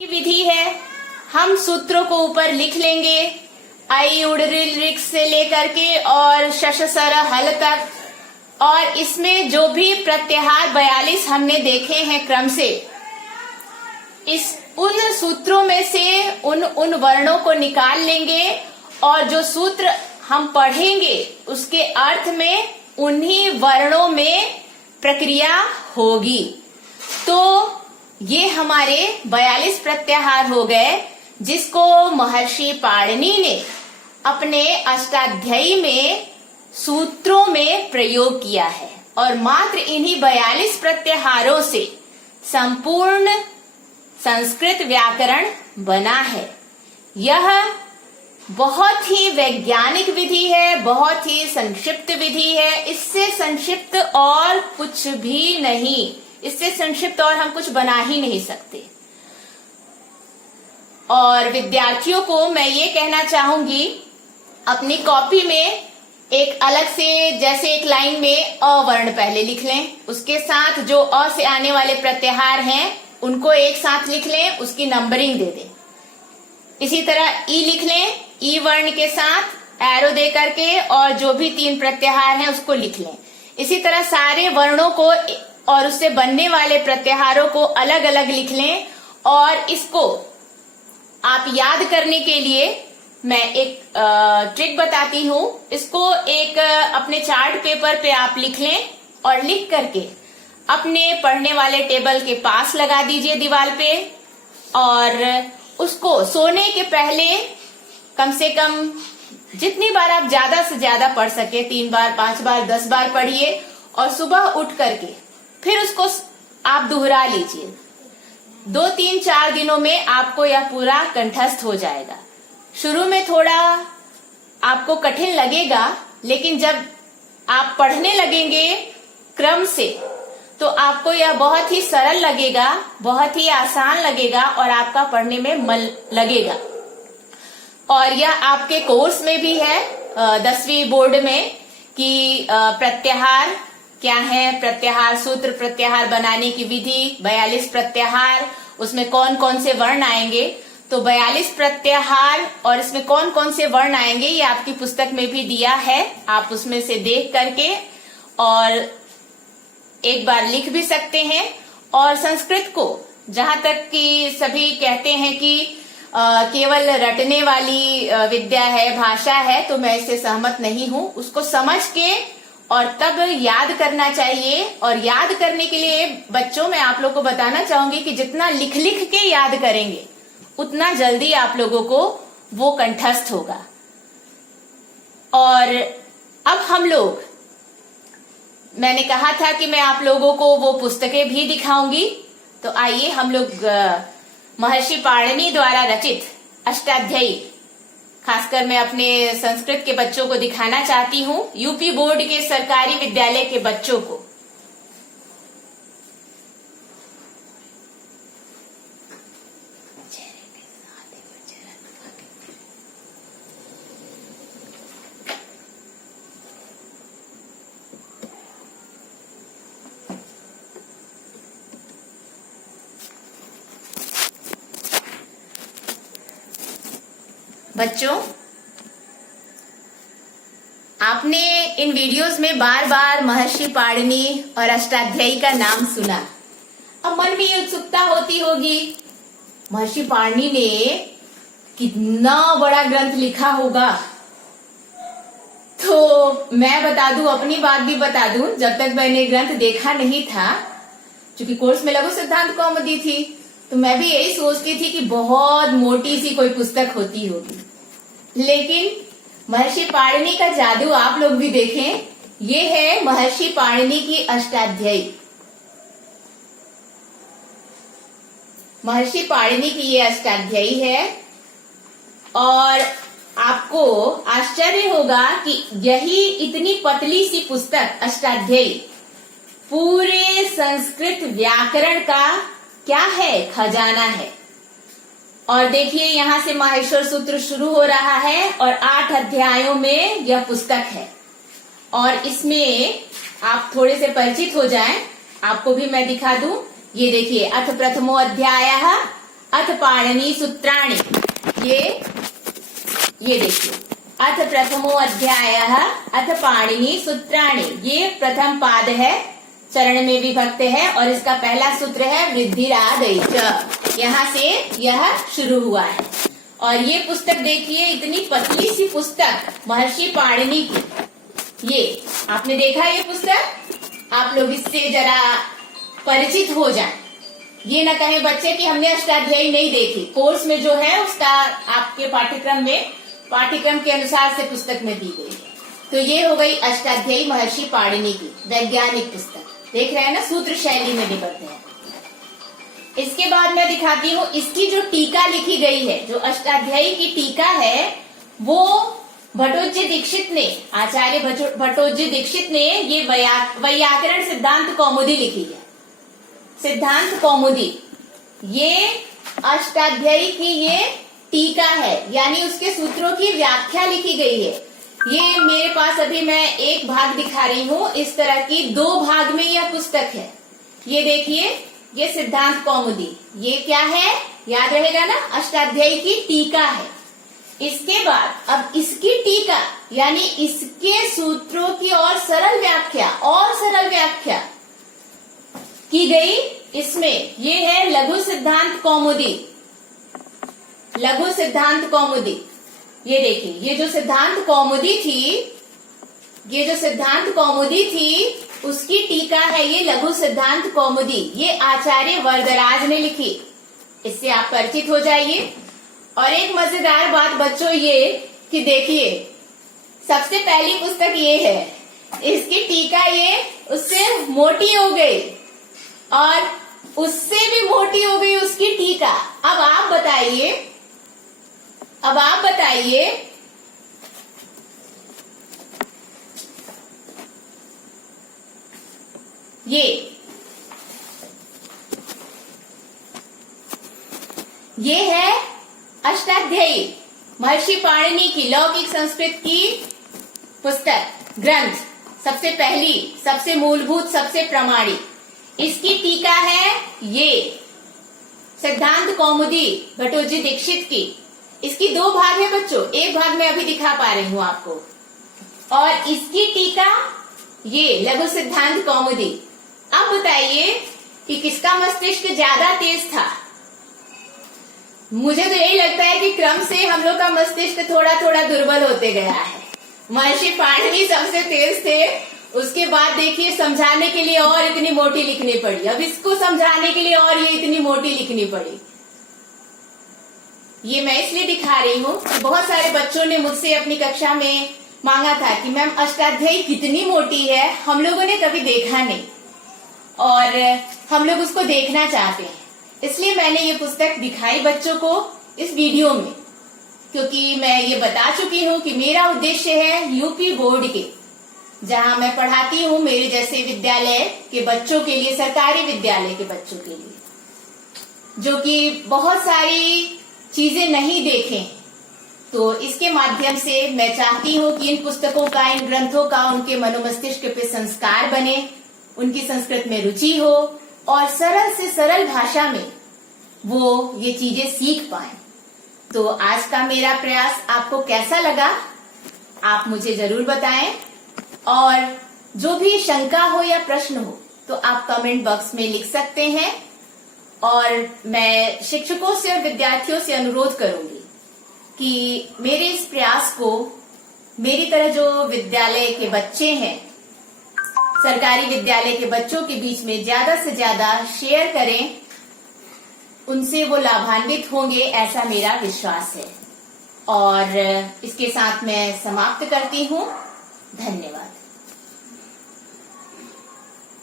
विधि है। हम सूत्रों को ऊपर लिख लेंगे, आई उड़रिल रिक्स से लेकर के और शश सर हल तक। और इसमें जो भी प्रत्याहार 42 हमने देखे हैं क्रम से, इस उन सूत्रों में से उन वर्णों को निकाल लेंगे और जो सूत्र हम पढ़ेंगे उसके अर्थ में उन्हीं वर्णों में प्रक्रिया होगी। तो ये हमारे 42 प्रत्याहार हो गए, जिसको महर्षि पाणिनि ने अपने अष्टाध्यायी में सूत्रों में प्रयोग किया है। और मात्र इन्हीं 42 प्रत्याहारों से संपूर्ण संस्कृत व्याकरण बना है। यह बहुत ही वैज्ञानिक विधि है, बहुत ही संक्षिप्त विधि है। इससे संक्षिप्त और कुछ भी नहीं, इससे संक्षिप्त और हम कुछ बना ही नहीं सकते। और विद्यार्थियों को मैं ये कहना चाहूंगी, अपनी कॉपी में एक अलग से, जैसे एक लाइन में अ वर्ण पहले लिख लें, उसके साथ जो अ से आने वाले प्रत्याहार हैं उनको एक साथ लिख लें, उसकी नंबरिंग दे दें। इसी तरह ई लिख लें, ई वर्ण के साथ एरो दे करके, और जो भी 3 प्रत्याहार हैं उसको लिख लें। इसी तरह सारे वर्णों को और उससे बनने वाले प्रत्याहारों को अलग अलग लिख लें। और इसको आप याद करने के लिए मैं एक ट्रिक बताती हूँ। इसको एक अपने चार्ट पेपर पे आप लिख लें और लिख करके अपने पढ़ने वाले टेबल के पास लगा दीजिए दीवार पे। और उसको सोने के पहले कम से कम जितनी बार आप ज्यादा से ज्यादा पढ़ सके, 3 बार, 5 बार, 10 बार पढ़िए। और सुबह उठ करके फिर उसको आप दोहरा लीजिए। 2, 3, 4 दिनों में आपको यह पूरा कंठस्थ हो जाएगा। शुरू में थोड़ा आपको कठिन लगेगा, लेकिन जब आप पढ़ने लगेंगे क्रम से तो आपको यह बहुत ही सरल लगेगा, बहुत ही आसान लगेगा और आपका पढ़ने में मन लगेगा। और यह आपके कोर्स में भी है 10वीं बोर्ड में कि प्रत्याहार क्या है, प्रत्याहार सूत्र, प्रत्याहार बनाने की विधि, 42 प्रत्याहार, उसमें कौन कौन से वर्ण आएंगे। तो 42 प्रत्याहार और इसमें कौन कौन से वर्ण आएंगे ये आपकी पुस्तक में भी दिया है। आप उसमें से देख करके और एक बार लिख भी सकते हैं। और संस्कृत को, जहां तक कि सभी कहते हैं कि केवल रटने वाली विद्या है, भाषा है, तो मैं इससे सहमत नहीं हूं। उसको समझ के और तब याद करना चाहिए। और याद करने के लिए बच्चों, मैं आप लोग को बताना चाहूंगी कि जितना लिख लिख के याद करेंगे उतना जल्दी आप लोगों को वो कंठस्थ होगा। और अब हम लोग, मैंने कहा था कि मैं आप लोगों को वो पुस्तकें भी दिखाऊंगी, तो आइए हम लोग महर्षि पाणिनि द्वारा रचित अष्टाध्यायी, खासकर मैं अपने संस्कृत के बच्चों को दिखाना चाहती हूँ, यूपी बोर्ड के सरकारी विद्यालय के बच्चों को। बच्चों, आपने इन वीडियोस में बार बार महर्षि पाणिनि और अष्टाध्यायी का नाम सुना। अब मन में ये उत्सुकता होती होगी, महर्षि पाणिनि ने कितना बड़ा ग्रंथ लिखा होगा। तो मैं बता दूं, अपनी बात भी बता दूं, जब तक मैंने ग्रंथ देखा नहीं था, क्योंकि कोर्स में लघु सिद्धांत कौमुदी थी, तो मैं भी यही सोचती थी कि बहुत मोटी सी कोई पुस्तक होती होगी। लेकिन महर्षि पाणिनि का जादू आप लोग भी देखें। ये है महर्षि पाणिनि की अष्टाध्यायी। महर्षि पाणिनि की ये अष्टाध्यायी है। और आपको आश्चर्य होगा कि यही इतनी पतली सी पुस्तक अष्टाध्यायी पूरे संस्कृत व्याकरण का क्या है, खजाना है। और देखिए, यहाँ से माहेश्वर सूत्र शुरू हो रहा है और 8 अध्यायों में यह पुस्तक है। और इसमें आप थोड़े से परिचित हो जाएं, आपको भी मैं दिखा दूं। ये देखिए, अथ प्रथमो अध्यायः अथ पाणिनि सूत्राणि। ये देखिए, अथ प्रथमो अध्यायः अथ पाणिनि सूत्राणि। ये प्रथम पाद है, चरण में विभक्त है और इसका पहला सूत्र है वृद्धिरादय च। यहाँ से यह शुरू हुआ है। और ये पुस्तक देखिए, इतनी पतली सी पुस्तक महर्षि पाणिनि की। ये आपने देखा ये पुस्तक? आप लोग इससे जरा परिचित हो जाएं। ये न कहें बच्चे कि हमने अष्टाध्यायी नहीं देखी। कोर्स में जो है उसका आपके पाठ्यक्रम के अनुसार से पुस्तक में दी गई है। तो ये हो गई अष्टाध्यायी महर्षि पाणिनि की वैज्ञानिक पुस्तक। देख रहे हैं ना, सूत्र शैली में निबद्ध है। इसके बाद मैं दिखाती हूँ इसकी जो टीका लिखी गई है, जो अष्टाध्यायी की टीका है, वो भट्टोजी दीक्षित ने, आचार्य भट्टोजी दीक्षित ने ये वैयाकरण सिद्धांत कौमुदी लिखी है। सिद्धांत कौमुदी, ये अष्टाध्यायी की ये टीका है, यानी उसके सूत्रों की व्याख्या लिखी गई है। ये मेरे पास अभी मैं एक भाग दिखा रही हूँ, इस तरह की 2 भाग में यह पुस्तक है। ये देखिए, ये सिद्धांत कौमुदी, ये क्या है याद रहेगा ना, अष्टाध्यायी की टीका है। इसके बाद अब इसकी टीका यानी इसके सूत्रों की और सरल व्याख्या की गई इसमें। ये है लघु सिद्धांत कौमुदी। लघु सिद्धांत कौमुदी, ये देखिए, ये जो सिद्धांत कौमुदी थी उसकी टीका है ये लघु सिद्धांत कौमुदी। ये आचार्य वरदराज ने लिखी। इससे आप परिचित हो जाइए। और एक मजेदार बात बच्चों ये कि देखिए, सबसे पहली पुस्तक ये है, इसकी टीका ये उससे मोटी हो गई और उससे भी मोटी हो गई उसकी टीका। अब आप बताइए ये है अष्टाध्यायी महर्षि पाणिनि की लौकिक संस्कृत की पुस्तक ग्रंथ, सबसे पहली, सबसे मूलभूत, सबसे प्रामाणिक। इसकी टीका है ये सिद्धांत कौमुदी भट्टोजी दीक्षित की। इसकी 2 भाग है बच्चों, एक भाग मैं अभी दिखा पा रही हूँ आपको। और इसकी टीका ये लघु सिद्धांत कौमुदी। अब बताइए कि किसका मस्तिष्क ज्यादा तेज था? मुझे तो यही लगता है कि क्रम से हम लोग का मस्तिष्क थोड़ा थोड़ा दुर्बल होते गया है। महर्षि पाणिनि सबसे तेज थे, उसके बाद देखिए समझाने के लिए और इतनी मोटी लिखनी पड़ी, अब इसको समझाने के लिए और ये इतनी मोटी लिखनी पड़ी। ये मैं इसलिए दिखा रही हूँ कि बहुत सारे बच्चों ने मुझसे अपनी कक्षा में मांगा था कि मैम अष्टाध्यायी कितनी मोटी है, हम लोगों ने कभी देखा नहीं और हम लोग उसको देखना चाहते हैं। इसलिए मैंने ये पुस्तक दिखाई बच्चों को इस वीडियो में, क्योंकि मैं ये बता चुकी हूँ कि मेरा उद्देश्य है यूपी बोर्ड के, जहाँ मैं पढ़ाती हूँ मेरे जैसे विद्यालय के बच्चों के लिए, सरकारी विद्यालय के बच्चों के लिए, जो कि बहुत सारी चीजें नहीं देखें। तो इसके माध्यम से मैं चाहती हूँ कि इन पुस्तकों का, इन ग्रंथों का उनके मनोमस्तिष्क पे संस्कार बने, उनकी संस्कृत में रुचि हो और सरल से सरल भाषा में वो ये चीजें सीख पाएं। तो आज का मेरा प्रयास आपको कैसा लगा, आप मुझे जरूर बताएं। और जो भी शंका हो या प्रश्न हो तो आप कमेंट बॉक्स में लिख सकते हैं। और मैं शिक्षकों से और विद्यार्थियों से अनुरोध करूंगी कि मेरे इस प्रयास को मेरी तरह जो विद्यालय के बच्चे हैं, सरकारी विद्यालय के बच्चों के बीच में ज्यादा से ज्यादा शेयर करें, उनसे वो लाभान्वित होंगे, ऐसा मेरा विश्वास है। और इसके साथ मैं समाप्त करती हूँ। धन्यवाद।